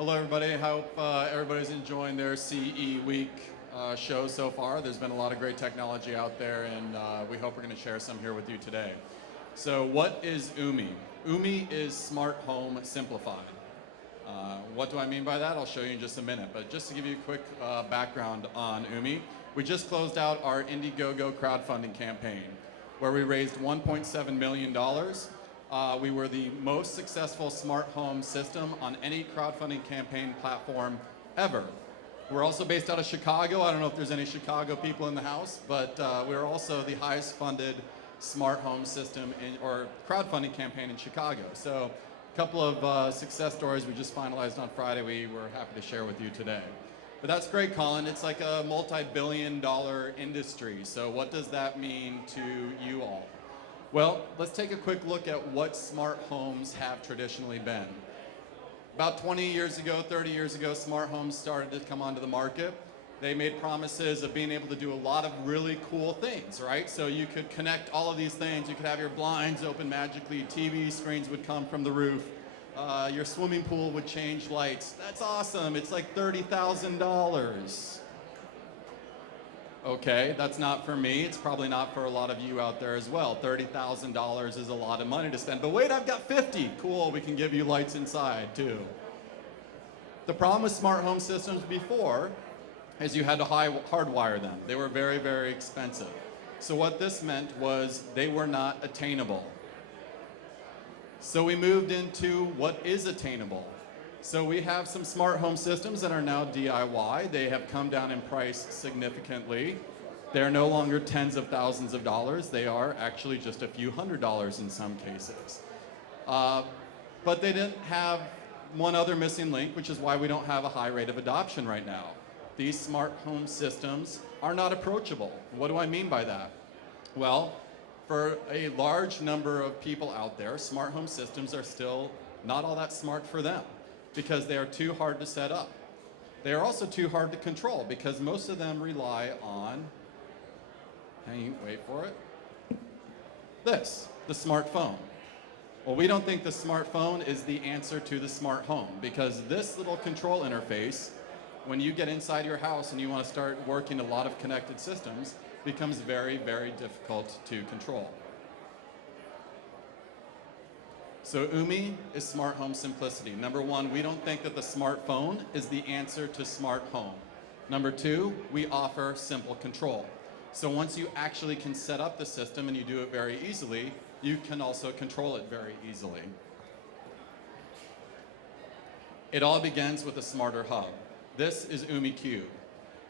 Hello, everybody. I hope everybody's enjoying their CE Week show so far. There's been a lot of great technology out there, and we hope we're going to share some here with you today. So what is Oomi? Oomi is smart home simplified. What do I mean by that? I'll show you in just a minute. But just to give you a quick background on Oomi, we just closed out our Indiegogo crowdfunding campaign, where we raised $1.7 million. We were the most successful smart home system on any crowdfunding campaign platform ever. We're also based out of Chicago. I don't know if there's any Chicago people in the house, but we're also the highest funded smart home system or crowdfunding campaign in Chicago. So a couple of success stories we just finalized on Friday we were happy to share with you today. But that's great, Colin. It's like a multi-billion-dollar industry. So what does that mean to you all? Well, let's take a quick look at what smart homes have traditionally been. About 20 years ago, 30 years ago, smart homes started to come onto the market. They made promises of being able to do a lot of really cool things, right? So you could connect all of these things. You could have your blinds open magically. TV screens would come from the roof. Your swimming pool would change lights. That's awesome. It's like $30,000. Okay, that's not for me. It's probably not for a lot of you out there as well. $30,000 is a lot of money to spend. But wait, I've got 50. Cool, we can give you lights inside too. The problem with smart home systems before is you had to hardwire them. They were very, very expensive. So what this meant was they were not attainable. So we moved into what is attainable. So we have some smart home systems that are now DIY. They have come down in price significantly. They're no longer tens of thousands of dollars. They are actually just a few $100s in some cases. But they didn't have one other missing link, which is why we don't have a high rate of adoption right now. These smart home systems are not approachable. What do I mean by that? Well, for a large number of people out there, smart home systems are still not all that smart for them, because they are too hard to set up. They are also too hard to control because most of them rely on, wait for it, this, the smartphone. Well, we don't think the smartphone is the answer to the smart home, because this little control interface, when you get inside your house and you want to start working a lot of connected systems, becomes very, very difficult to control. So Oomi is smart home simplicity. Number one, we don't think that the smartphone is the answer to smart home. Number two, we offer simple control. So once you actually can set up the system and you do it very easily, you can also control it very easily. It all begins with a smarter hub. This is Oomi Cube.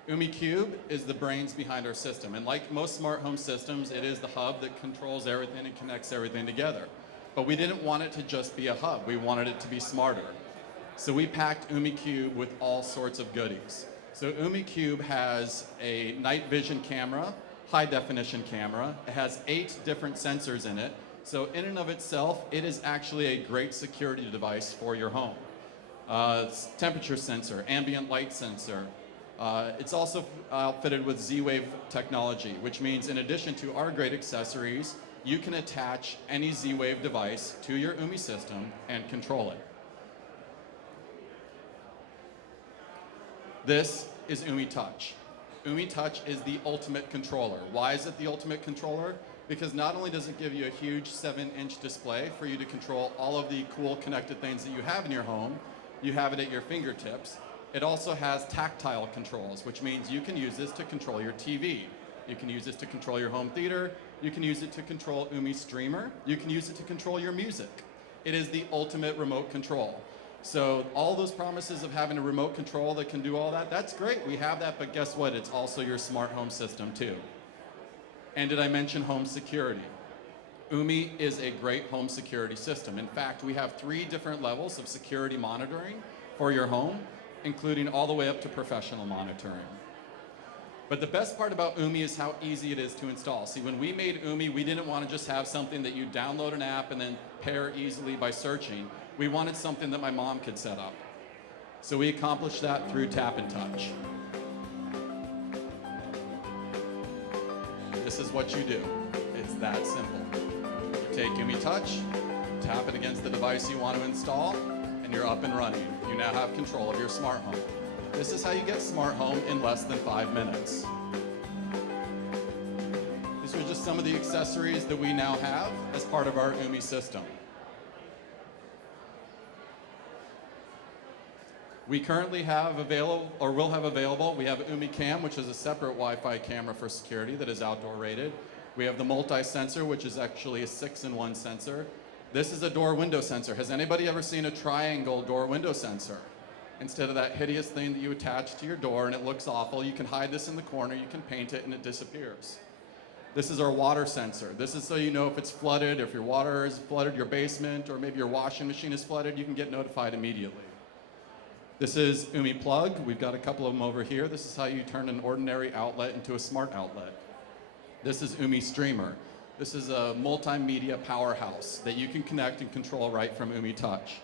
Oomi Cube is the brains behind our system. And like most smart home systems, it is the hub that controls everything and connects everything together. But we didn't want it to just be a hub. We wanted it to be smarter. So we packed Oomi Cube with all sorts of goodies. So Oomi Cube has a night vision camera, high definition camera. It has 8 different sensors in it. So in and of itself, it is actually a great security device for your home. It's temperature sensor, ambient light sensor. It's also outfitted with Z-Wave technology, which means in addition to our great accessories, you can attach any Z-Wave device to your Oomi system and control it. This is Oomi Touch. Oomi Touch is the ultimate controller. Why is it the ultimate controller? Because not only does it give you a huge 7-inch display for you to control all of the cool connected things that you have in your home, you have it at your fingertips. It also has tactile controls, which means you can use this to control your TV. You can use this to control your home theater. You can use it to control Oomi Streamer. You can use it to control your music. It is the ultimate remote control. So all those promises of having a remote control that can do all that, that's great. We have that, but guess what? It's also your smart home system too. And did I mention home security? Oomi is a great home security system. In fact, we have 3 different levels of security monitoring for your home, including all the way up to professional monitoring. But the best part about Oomi is how easy it is to install. See, when we made Oomi, we didn't want to just have something that you download an app and then pair easily by searching. We wanted something that my mom could set up. So we accomplished that through Tap and Touch. This is what you do. It's that simple. You take Oomi Touch, tap it against the device you want to install, and and you're up and running. You now have control of your smart home. This is how you get smart home in less than 5 minutes. These are just some of the accessories that we now have as part of our Oomi system. We currently have available, or will have available, we have Oomi Cam, which is a separate Wi-Fi camera for security that is outdoor rated. We have the multi-sensor, which is actually a 6-in-1 sensor. This is a door window sensor. Has anybody ever seen a triangle door window sensor? Instead of that hideous thing that you attach to your door and it looks awful, you can hide this in the corner, you can paint it, and it disappears. This is our water sensor. This is so you know if it's flooded, if your water is flooded, your basement, or maybe your washing machine is flooded, you can get notified immediately. This is Oomi Plug. We've got a couple of them over here. This is how you turn an ordinary outlet into a smart outlet. This is Oomi Streamer. This is a multimedia powerhouse that you can connect and control right from Oomi Touch.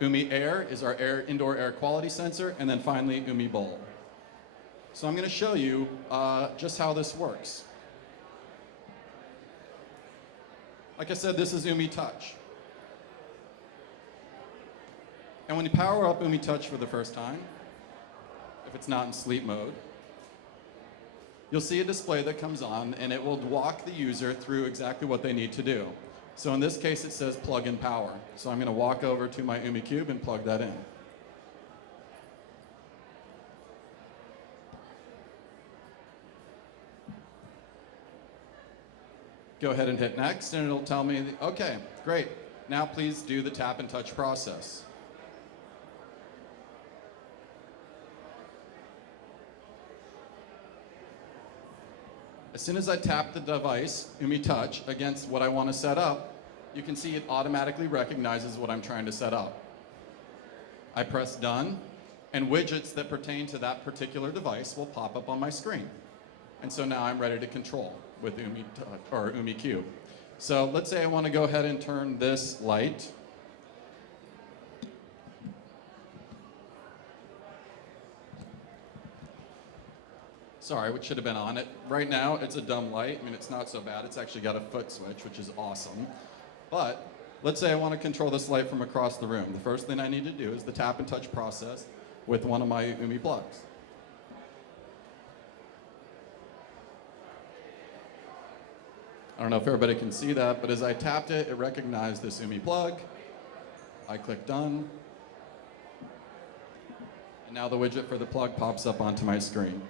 Oomi Air is our indoor air quality sensor, and then finally Oomi Bowl. So I'm going to show you just how this works. Like I said, this is Oomi Touch. And when you power up Oomi Touch for the first time, if it's not in sleep mode, you'll see a display that comes on and it will walk the user through exactly what they need to do. So in this case, it says plug in power. So I'm going to walk over to my Oomi Cube and plug that in. Go ahead and hit next and it'll tell me, okay, great. Now please do the tap and touch process. As soon as I tap the device, Oomi Touch, against what I want to set up, you can see it automatically recognizes what I'm trying to set up. I press done, and widgets that pertain to that particular device will pop up on my screen. And so now I'm ready to control with Oomi Touch, or Oomi Cube. So let's say I want to go ahead and turn this light Sorry, which should have been on it. Right now, it's a dumb light. I mean, it's not so bad. It's actually got a foot switch, which is awesome. But let's say I want to control this light from across the room. The first thing I need to do is the tap and touch process with one of my Oomi plugs. I don't know if everybody can see that, but as I tapped it, it recognized this Oomi plug. I click done. And now the widget for the plug pops up onto my screen.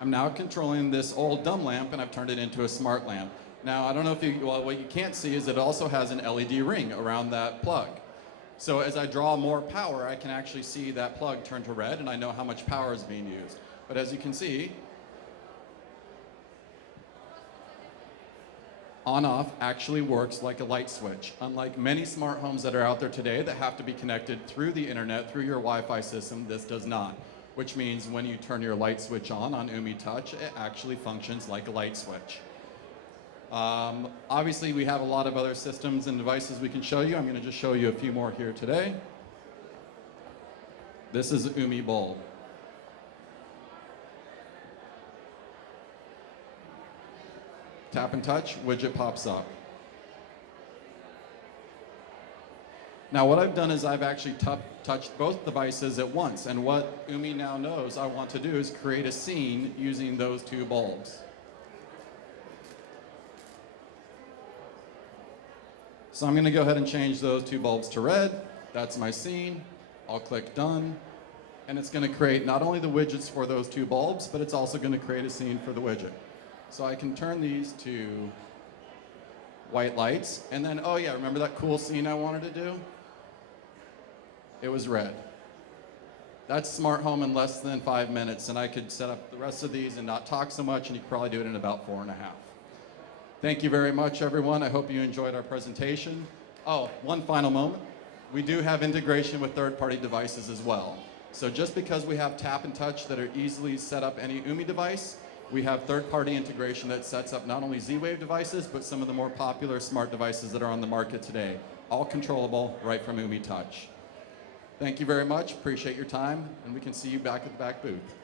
I'm now controlling this old dumb lamp and I've turned it into a smart lamp. Now, I don't know if you, well, what you can't see is it also has an LED ring around that plug. So as I draw more power, I can actually see that plug turn to red and I know how much power is being used. But as you can see, on-off actually works like a light switch. Unlike many smart homes that are out there today that have to be connected through the internet, through your Wi-Fi system, this does not. Which means when you turn your light switch on Oomi Touch, it actually functions like a light switch. Obviously, we have a lot of other systems and devices we can show you. I'm going to just show you a few more here today. This is Oomi Bowl. Tap and touch, widget pops up. Now what I've done is I've actually touched both devices at once, and what Oomi now knows I want to do is create a scene using those two bulbs. So I'm going to go ahead and change those two bulbs to red. That's my scene. I'll click done, and it's going to create not only the widgets for those two bulbs, but it's also going to create a scene for the widget. So I can turn these to white lights, and then, oh yeah, remember that cool scene I wanted to do? It was red. That's smart home in less than 5 minutes, and I could set up the rest of these and not talk so much, and you could probably do it in about 4.5. Thank you very much, everyone. I hope you enjoyed our presentation. Oh, one final moment. We do have integration with third-party devices as well. So just because we have tap and touch that are easily set up any Oomi device, We have third-party integration that sets up not only Z-Wave devices, but some of the more popular smart devices that are on the market today, all controllable right from Oomi Touch. Thank you very much, appreciate your time, and we can see you back at the back booth.